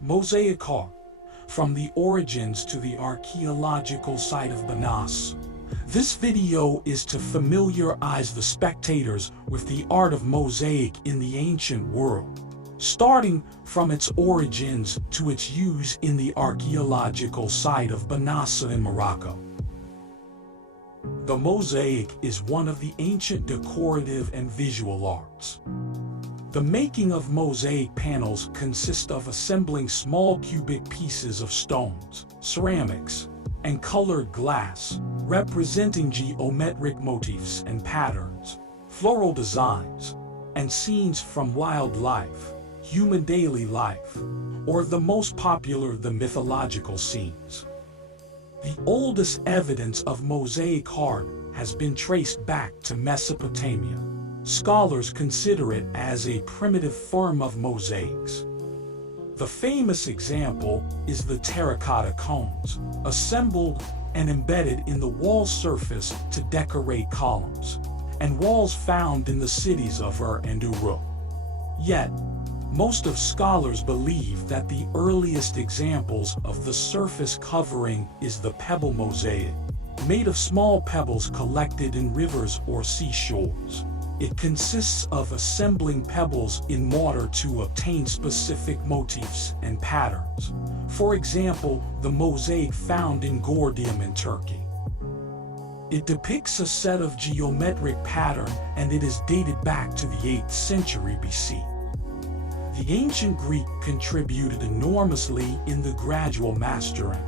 Mosaic art, from the origins to the archaeological site of Banasa. This video is to familiarize the spectators with the art of mosaic in the ancient world, starting from its origins to its use in the archaeological site of Banasa in Morocco. The mosaic is one of the ancient decorative and visual arts. The making of mosaic panels consists of assembling small cubic pieces of stones, ceramics, and colored glass, representing geometric motifs and patterns, floral designs, and scenes from wildlife, human daily life, or the most popular, the mythological scenes. The oldest evidence of mosaic art has been traced back to Mesopotamia. Scholars consider it as a primitive form of mosaics. The famous example is the terracotta cones, assembled and embedded in the wall surface to decorate columns and walls found in the cities of Ur and Uruk. Yet, most of scholars believe that the earliest examples of the surface covering is the pebble mosaic, made of small pebbles collected in rivers or seashores. It consists of assembling pebbles in mortar to obtain specific motifs and patterns. For example, the mosaic found in Gordium in Turkey. It depicts a set of geometric pattern, and it is dated back to the 8th century BC. The ancient Greek contributed enormously in the gradual mastering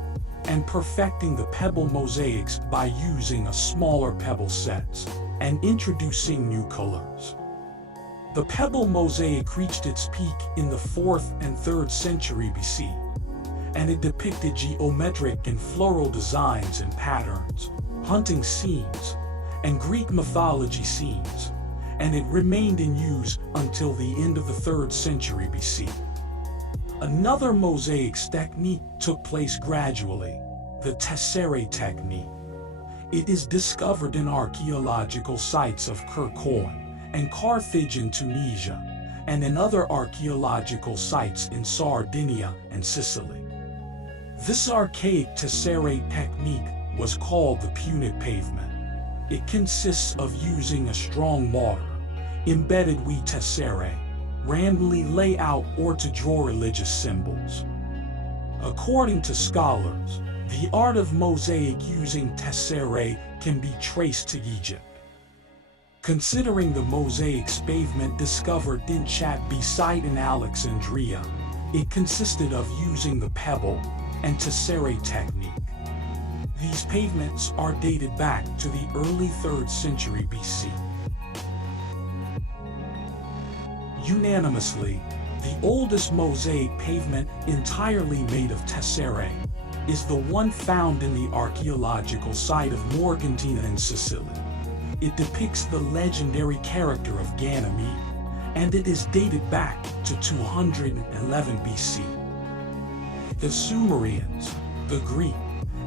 and perfecting the pebble mosaics by using a smaller pebble sets and introducing new colors. The pebble mosaic reached its peak in the 4th and 3rd century BC, and it depicted geometric and floral designs and patterns, hunting scenes, and Greek mythology scenes, and it remained in use until the end of the 3rd century BC. Another mosaics technique took place gradually, the tesserae technique. It is discovered in archaeological sites of Kirkon and Carthage in Tunisia, and in other archaeological sites in Sardinia and Sicily. This archaic tesserae technique was called the Punic pavement. It consists of using a strong mortar, embedded with tesserae, randomly lay out or to draw religious symbols. According to scholars, the art of mosaic using tesserae can be traced to Egypt. Considering the mosaics pavement discovered in Chat beside in Alexandria, it consisted of using the pebble and tesserae technique. These pavements are dated back to the early 3rd century BC. Unanimously, the oldest mosaic pavement entirely made of tesserae is the one found in the archaeological site of Morgantina in Sicily. It depicts the legendary character of Ganymede, and it is dated back to 211 BC. The Sumerians, the Greek,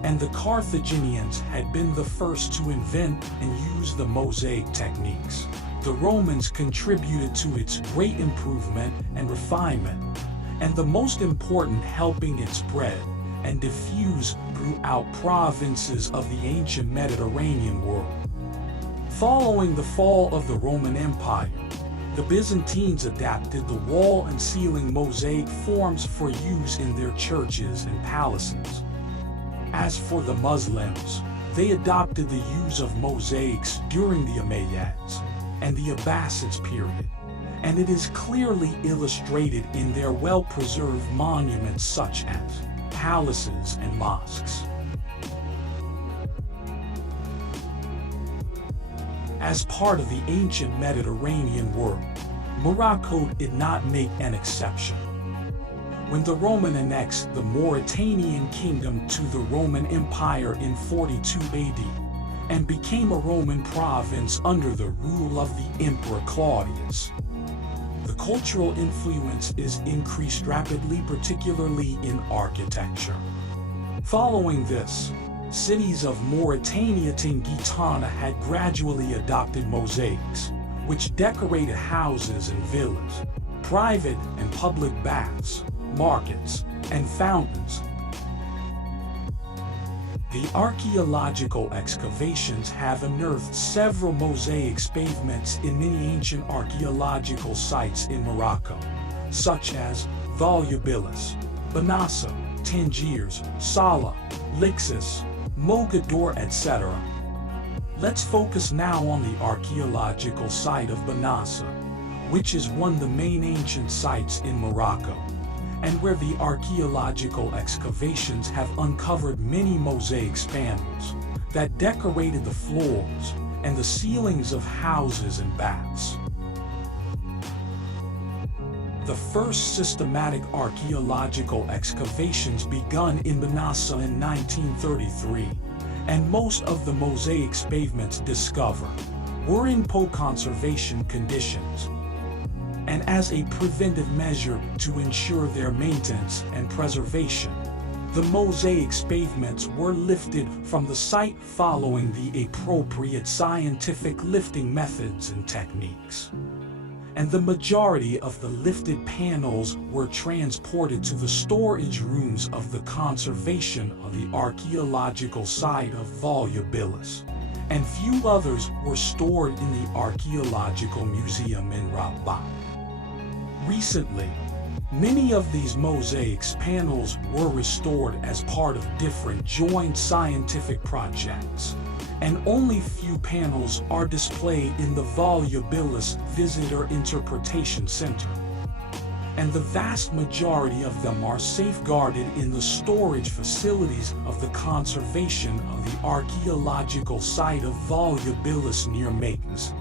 and the Carthaginians had been the first to invent and use the mosaic techniques. The Romans contributed to its great improvement and refinement, and the most important, helping it spread and diffuse throughout provinces of the ancient Mediterranean world. Following the fall of the Roman Empire, the Byzantines adapted the wall and ceiling mosaic forms for use in their churches and palaces. As for the Muslims, they adopted the use of mosaics during the Umayyads and the Abbasids period, and it is clearly illustrated in their well-preserved monuments such as palaces and mosques. As part of the ancient Mediterranean world, Morocco did not make an exception. When the Roman annexed the Mauritanian kingdom to the Roman Empire in 42 AD and became a Roman province under the rule of the Emperor Claudius, the cultural influence is increased rapidly, particularly in architecture. Following this, cities of Mauritania and Gitana had gradually adopted mosaics, which decorated houses and villas, private and public baths, markets, and fountains. The archaeological excavations have unearthed several mosaic pavements in many ancient archaeological sites in Morocco, such as Volubilis, Banasa, Tangiers, Salah, Lixus, Mogador, etc. Let's focus now on the archaeological site of Banasa, which is one of the main ancient sites in Morocco, and where the archaeological excavations have uncovered many mosaic panels that decorated the floors and the ceilings of houses and baths. The first systematic archaeological excavations begun in Banasa in 1933, and most of the mosaic pavements discovered were in poor conservation conditions. And as a preventive measure to ensure their maintenance and preservation, the mosaic pavements were lifted from the site following the appropriate scientific lifting methods and techniques. And the majority of the lifted panels were transported to the storage rooms of the conservation of the archaeological site of Volubilis, and few others were stored in the Archaeological Museum in Rabat. Recently, many of these mosaic panels were restored as part of different joint scientific projects, and only few panels are displayed in the Volubilis Visitor Interpretation Center. And the vast majority of them are safeguarded in the storage facilities of the conservation of the archaeological site of Volubilis near Maintenance.